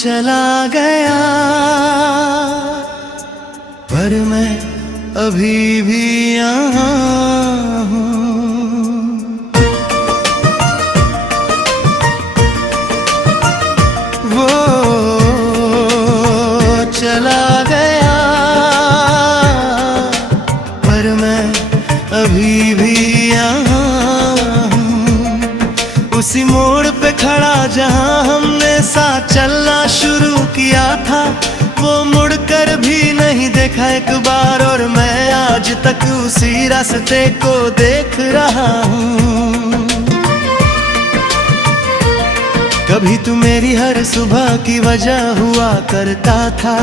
चला गया, पर मैं अभी भी यहाँ हूँ। वो चला गया, पर मैं अभी भी यहाँ हूँ। उसी मोड़ पे खड़ा जहाँ हमने साथ चलना शुरू किया था, वो मुड़कर भी नहीं देखा एक बार, और मैं आज तक उसी रास्ते को देख रहा हूँ। कभी तू मेरी हर सुबह की वजह हुआ करता था,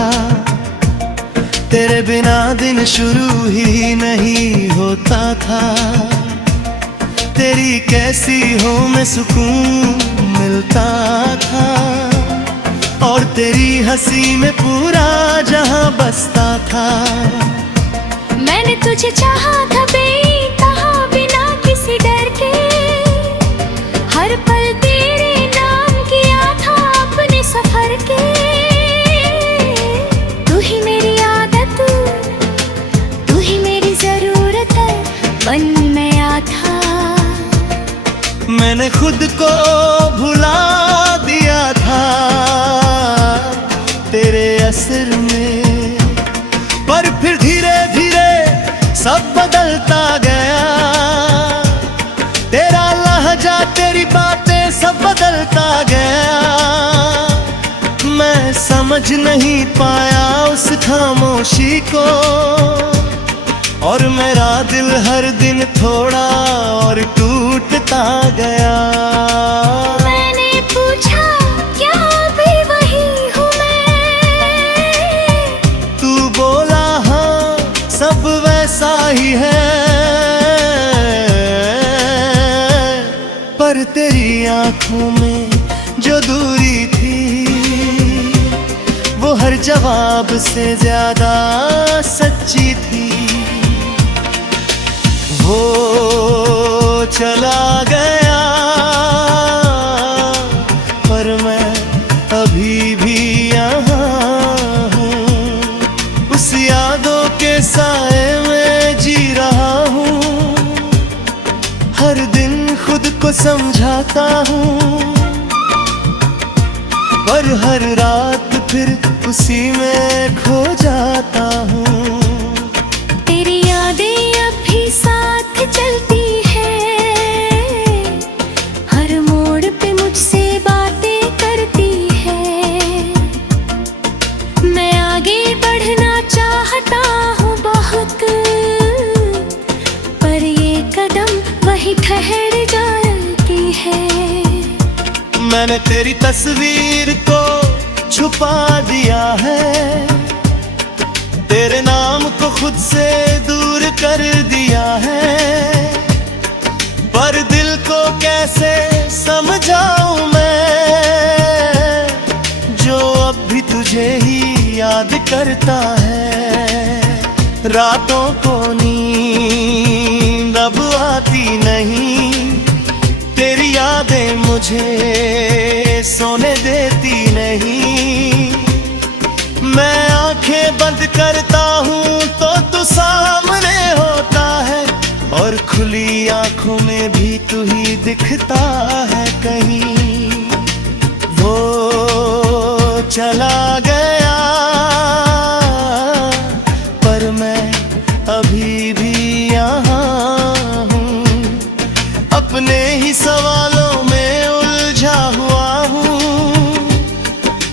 तेरे बिना दिन शुरू ही नहीं होता था। तेरी कैसी हो में सुकून मिलता था, और तेरी हंसी में पूरा जहां बसता था। मैंने तुझे चाहा था बेतहा बिना किसी डर के, हर पल तेरे नाम किया था अपने सफर के। तू ही मेरी आदत, तू ही मेरी जरूरत, मन में आ था। मैंने खुद को भुला दिया था तेरे असर में, पर फिर धीरे धीरे सब बदलता गया। तेरा लहजा, तेरी बातें सब बदलता गया। मैं समझ नहीं पाया उस खामोशी को, और मेरा दिल हर दिन थोड़ा और टूटता गया। मैंने पूछा क्या भी वही हूँ मैं, तू बोला हाँ सब वैसा ही है, पर तेरी आंखों में जो दूरी थी, वो हर जवाब से ज्यादा सच्ची थी। वो चला गया, पर मैं अभी भी यहाँ हूँ। उस यादों के साए में जी रहा हूँ, हर दिन खुद को समझाता हूँ, पर हर रात फिर उसी में खो जाता हूँ। तेरी यादें अब भी साथ चलती है, हर मोड़ पे मुझसे बातें करती है। मैं आगे बढ़ना चाहता हूँ बहुत, पर ये कदम वहीं ठहर जाती है। मैंने तेरी तस्वीर को छुपा दिया है, तेरे नाम को खुद से दूर कर दिया है, पर दिल को कैसे समझाऊं मैं, जो अब भी तुझे ही याद करता है। रातों को नींद अब आती नहीं, तेरी यादें मुझे सोने देती नहीं। मैं आंखें बंद करता हूँ तो तू सामने होता है, और खुली आंखों में भी तू ही दिखता है कहीं। वो चला गया, पर मैं अभी भी यहाँ हूँ। अपने ही सवालों में उलझा हुआ हूँ,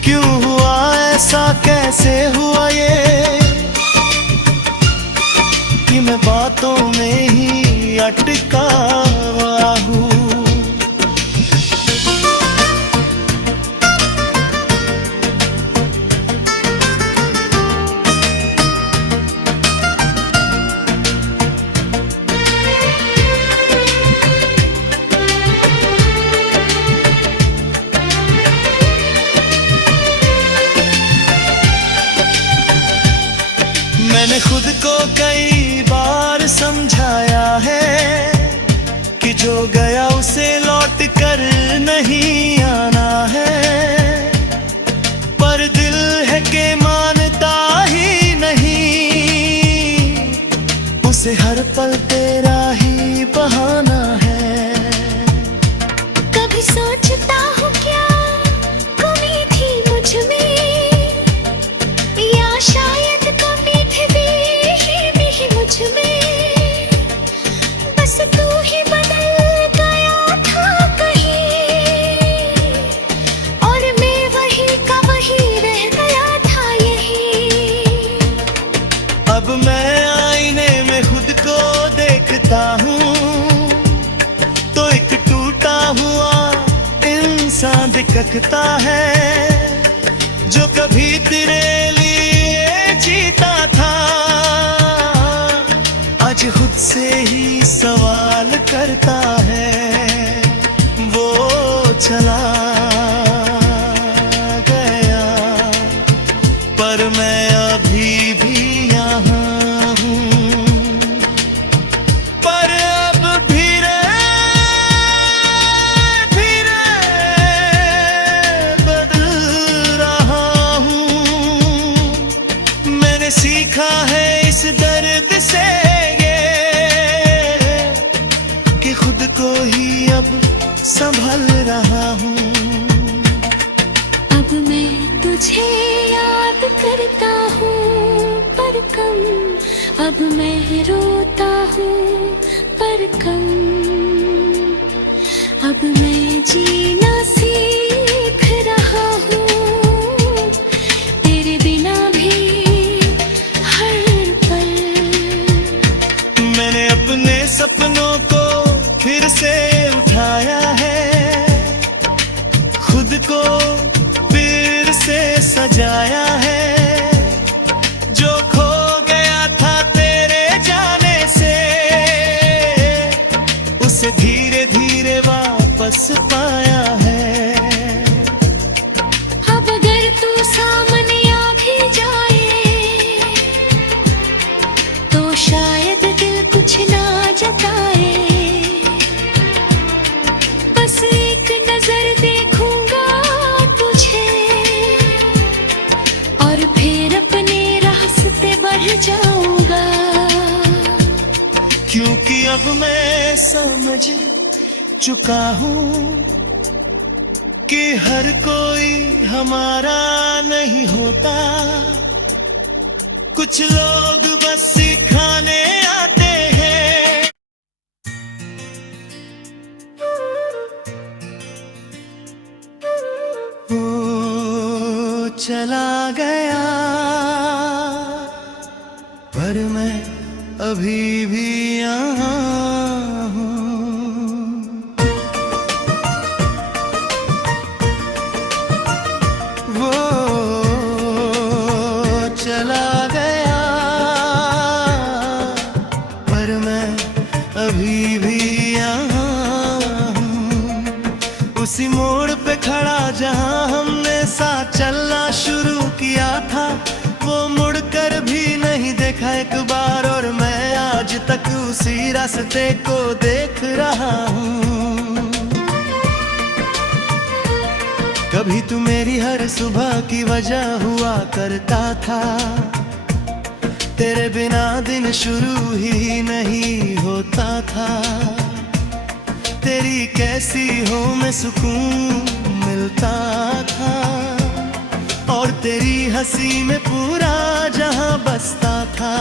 क्यों हुआ ऐसा, कैसे हुआ ये, कि मैं बातों में ही अटका हुआ हूँ। मैंने खुद को कई बार समझाया है कि जो गया उसे लौट कर नहीं आना है, के मानता ही नहीं, उसे हर पल तेरा ही बहाना है। कभी सोचता हूँ क्या कमी थी मुझ में, या शायद कमी थी भी मुझ में। बस तू ही बदल गया था कहीं, और मैं वही का वही रह गया था यही। अब मैं आईने में खुद को देखता हूँ तो एक टूटा हुआ इंसान दिखता है, जो कभी तेरे लिए जीता था। आज खुद से ही सवाल करता है, वो चला गया पर मैं अभी भी यहाँ हूँ। पर अब धीरे धीरे बदल रहा हूँ। मैंने सीखा है इस दर्द से कि खुद को ही अब संभल रहा हूँ। अब मैं तुझे याद करता हूँ पर कम, अब मैं रोता हूँ पर कम। अब मैं जीना सीख रहा हूँ तेरे बिना भी हर पल। मैंने अपने सपनों को फिर से उठाया है, खुद को फिर से सजाया है। जो खो गया था तेरे जाने से, उसे धीरे धीरे वापस पाया है। अब अगर तू सामने आ भी जाए तो शायद दिल कुछ ना जताए। बस एक नजर देखूंगा तुझे और फिर अपने रास्ते बढ़ जाऊंगा। क्योंकि अब मैं समझ चुका हूँ कि हर कोई हमारा नहीं होता। कुछ लोग बस सिखाने आते हैं। वो चला गया पर मैं अभी भी यहाँ हूँ। वो चला गया पर मैं अभी भी यहाँ हूँ। उसी मोड़ पे खड़ा जहाँ हमने साथ चलना शुरू किया था, वो मुड़कर भी नहीं देखा एक बार, और मैं आज तक उसी रास्ते को देख रहा हूँ। कभी तू मेरी हर सुबह की वजह हुआ करता था, तेरे बिना दिन शुरू ही नहीं होता था। तेरी कैसी हो में सुकून मिलता था, और तेरी हंसी में पूरा जहां बसता था।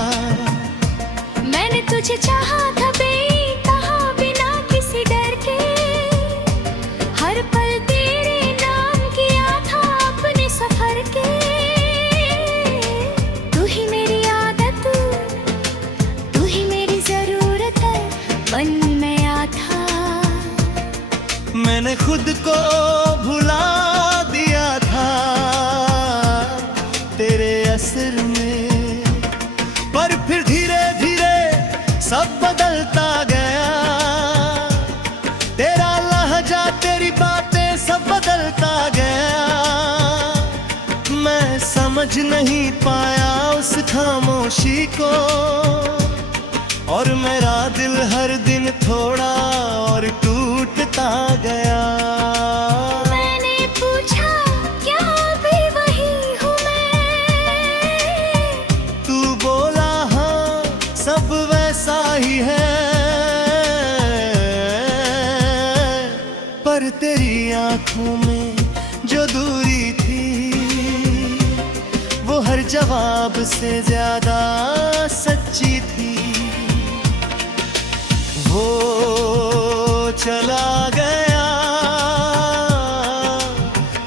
मैंने तुझे चाहा था बेतहा बिना किसी डर के, हर पल तेरे नाम किया था अपने सफर के। तू ही मेरी आदत, तू ही मेरी जरूरत बन गया था। मैंने खुद को भुला दिया था तेरे असर में, पर फिर धीरे धीरे सब बदलता गया। तेरा लहजा, तेरी बातें सब बदलता गया। मैं समझ नहीं पाया उस खामोशी को, और मेरा दिल हर दिन थोड़ा और टूटता गया। मैंने पूछा क्या भी वही हूँ मैं, है, पर तेरी आंखों में जो दूरी थी वो हर जवाब से ज्यादा सच्ची थी। वो चला गया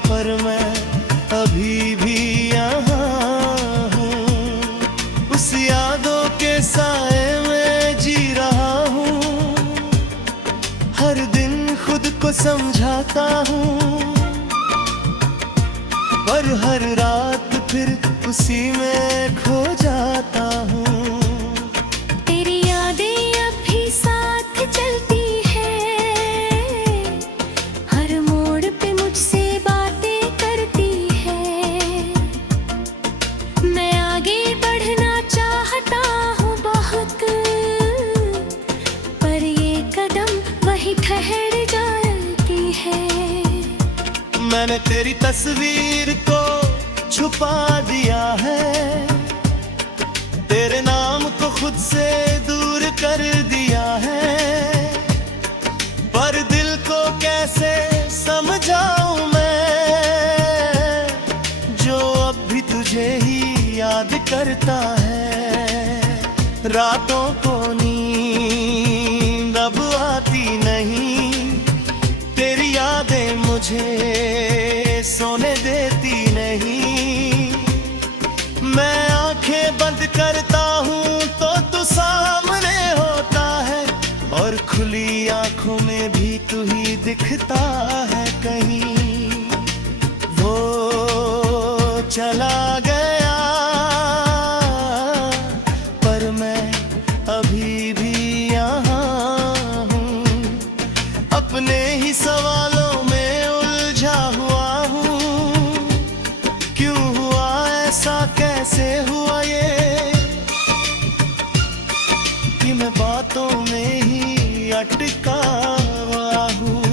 पर मैं अभी भी यहाँ हूँ, उस यादों के साए में जी रहा हूँ। हर दिन खुद को समझाता हूँ पर हर रात फिर उसी में खो जाता हूँ। तेरी यादें अब भी साथ चलती है, हर मोड़ पे मुझसे बातें करती है। मैं आगे बढ़ना चाहता हूँ बहुत, पर ये कदम वहीं ठहर जाती है। मैंने तेरी तस्वीर को छुपा दिया है, तेरे नाम को खुद से दूर कर दिया है, पर दिल को कैसे समझाऊं मैं जो अब भी तुझे ही याद करता है। रातों को नींद अब आती नहीं, तेरी यादें मुझे सोने देती नहीं। मैं आंखें बंद करता हूँ तो तू सामने होता है, और खुली आंखों में भी तू ही दिखता है कहीं। वो चला गया पर मैं अभी भी यहाँ हूँ, अपने ही सवालों में उलझा हुआ हूँ। क्यों हुआ ऐसा, कैसे हुआ ये, कि मैं बातों में ही अटका हुआ हूँ।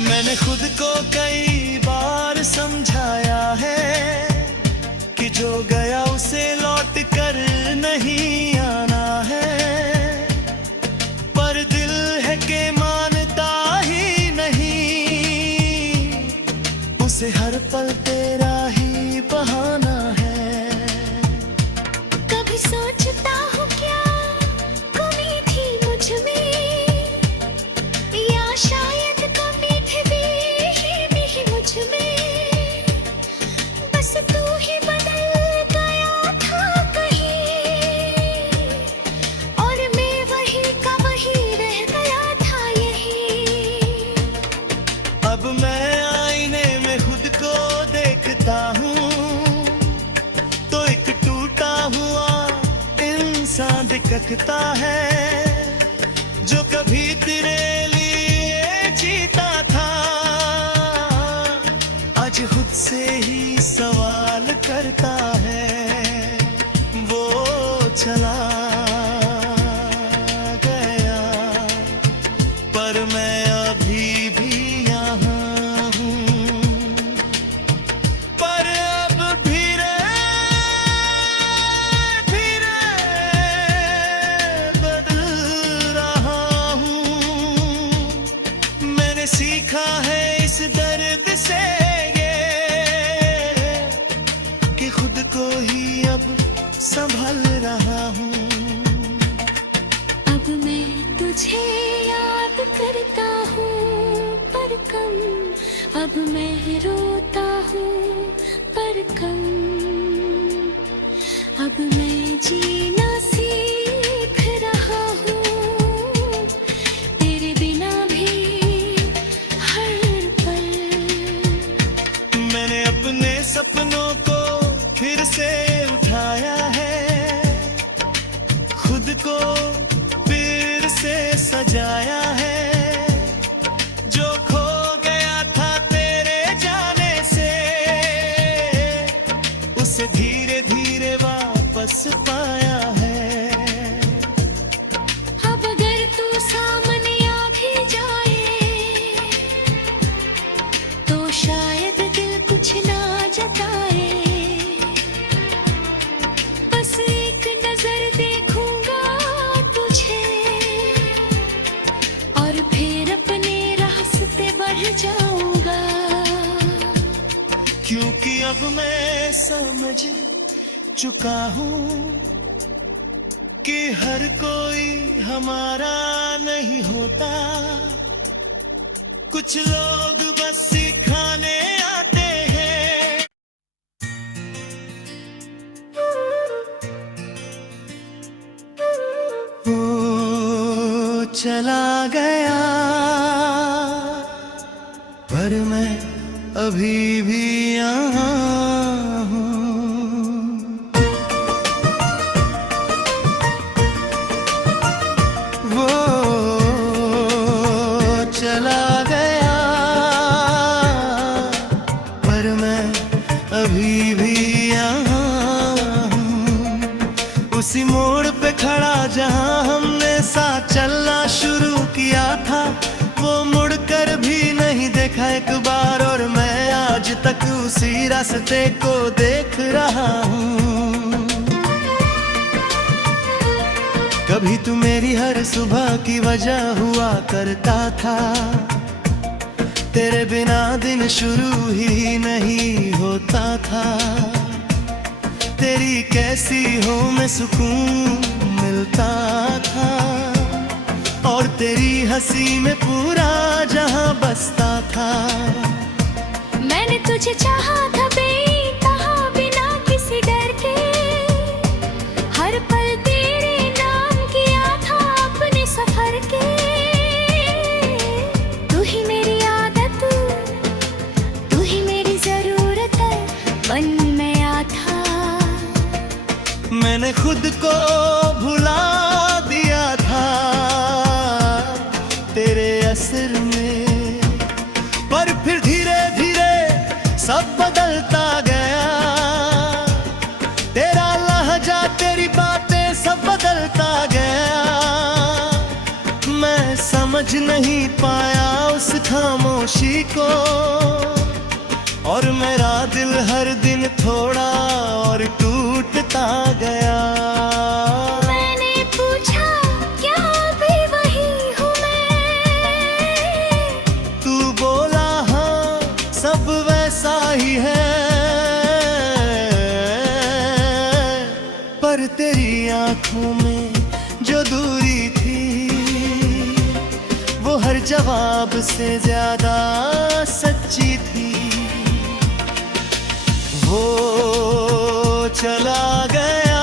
मैंने खुद को कई बार समझाया है कि जो गया उसे लौट कर नहीं आना है, पर दिल है कि मानता ही नहीं, उसे हर पल तेरा ही बहाना है। कभी सोचता हूँ क्या कमी थी मुझ में, या शायद कमी थी भी मुझ में। बस तू ही बदल गया था कहीं, और मैं वही का वही रह गया था यही। अब मैं आईने में खुद को देखता हूँ तो एक टूटा हुआ इंसान दिखता है, जो कभी तेरे लिए जीता था। आज खुद से ही सवाल करता है, वो चला गया पर मैं अभी भी यहाँ हूँ, पर अब धीरे धीरे बदल रहा हूँ। मैंने सीखा है इस दर्द से कि खुद को ही अब संभल रहा हूँ। अब मैं तुझे याद करता हूँ पर कम, अब मैं रोता हूँ पर कम। अब मैं जीना सीख रहा हूँ तेरे बिना भी हर पल। मैंने अपने सपनों को फिर से उठाया है, खुद को फिर से सजाया है। जो खो गया था तेरे जाने से उसे धीरे धीरे वापस पाया है। अब अगर तू सामने आ भी जाए तो शायद दिल कुछ ना जताए। बस एक नजर देखूंगा तुझे और फिर अपने रास्ते बढ़ जाऊंगा। क्योंकि अब मैं समझ चुका हूँ कि हर कोई हमारा नहीं होता। कुछ लोग बस सिखाने आते हैं। वो चला गया पर मैं अभी भी यहाँ हूँ। वो चला गया पर मैं अभी भी यहाँ हूँ। उसी मोड़ पे खड़ा जहाँ हमने साथ चलना शुरू किया था, वो मुड़कर भी नहीं देखा एक बार, और मैं आज तक उसी रास्ते को देख रहा हूँ। कभी तू मेरी हर सुबह की वजह हुआ करता था, तेरे बिना दिन शुरू ही नहीं होता था। तेरी कैसी हो में सुकून मिलता था, और तेरी हंसी में पूरा जहां बसता था। मैंने तुझे चाहा था बेतहा बिना किसी डर के, हर पल तेरे नाम किया था अपने सफर के। तू ही मेरी आदत, तू ही मेरी जरूरत बन गया था। मैंने खुद को भुला दिया था तेरे असर में, पर फिर धीरे धीरे सब बदलता गया। तेरा लहजा, तेरी बातें सब बदलता गया। मैं समझ नहीं पाया उस खामोशी को, और मेरा दिल हर दिन थोड़ा और टूटता गया। मैंने पूछा क्या भी वही हूँ मैं, तू बोला हाँ सब वैसा ही है। पर तेरी आंखों में जो दूरी थी, वो हर जवाब से ज्यादा सच्ची थी। वो चला गया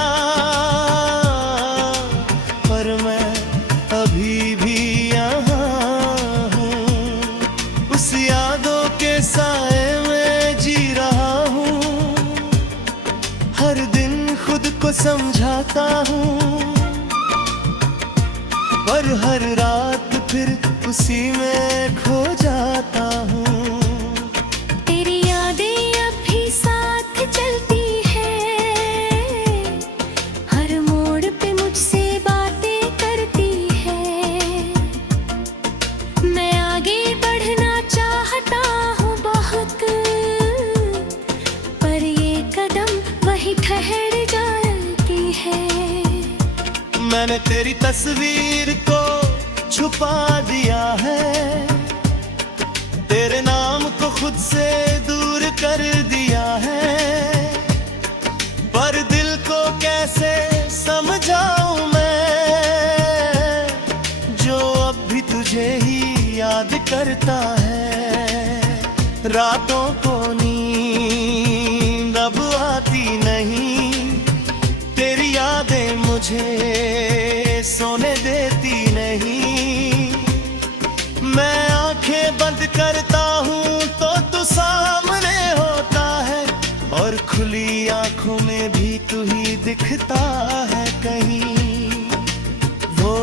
पर मैं अभी भी यहाँ हूँ। उस यादों के साए में जी रहा हूँ, हर दिन खुद को समझाता हूँ, पर हर रात फिर उसी में खो जाता हूँ। तेरी यादें अब भी साथ चलती है, हर मोड़ पे मुझसे बातें करती है। मैं आगे बढ़ना चाहता हूँ बहुत, पर ये कदम वहीं ठहर जाती है। मैंने तेरी तस्वीर को छुपा दिया है, तेरे नाम को खुद से दूर कर दिया है। पर दिल को कैसे समझाऊं मैं, जो अब भी तुझे ही याद करता है। रातों को नींद अब आती नहीं, तेरी यादें मुझे सोने देती नहीं। मैं आंखें बंद करता हूँ तो तू सामने होता है, और खुली आंखों में भी तू ही दिखता है कहीं। वो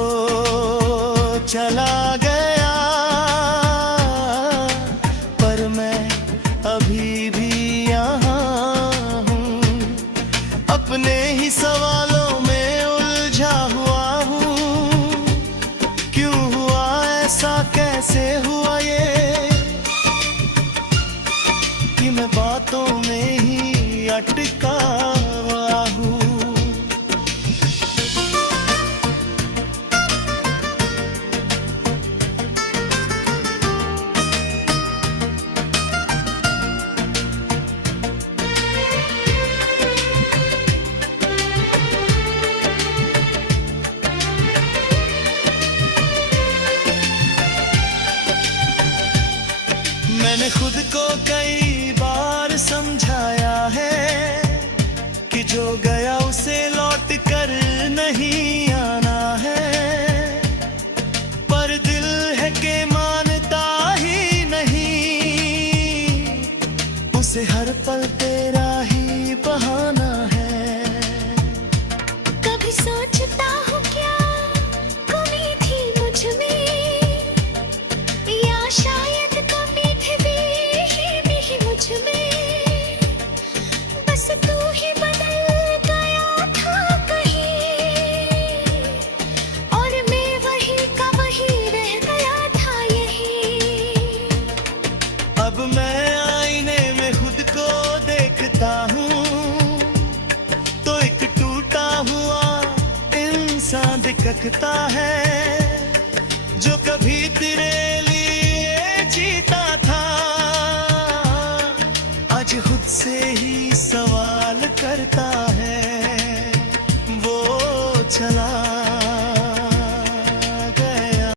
चला गया पर मैं अभी भी यहाँ हूँ। में ही अटका हुआ हूँ। मैंने खुद को कई बार समझाया है कि जो गया उसे लौट कर नहीं आना है, पर दिल है कि मानता ही नहीं, उसे हर पल तेरा ही बहाना है। कभी सोचता हूँ क्या कमी थी मुझ में, या शायद कमी थी भी मुझ में, बस तू ही बदल गया था कहीं, और मैं वही का वही रह गया था यही। अब मैं आईने में खुद को देखता हूँ तो एक टूटा हुआ इंसान दिखता है, जो कभी तेरे लिए जीता था, आज खुद से ही सवाल करता है। वो चला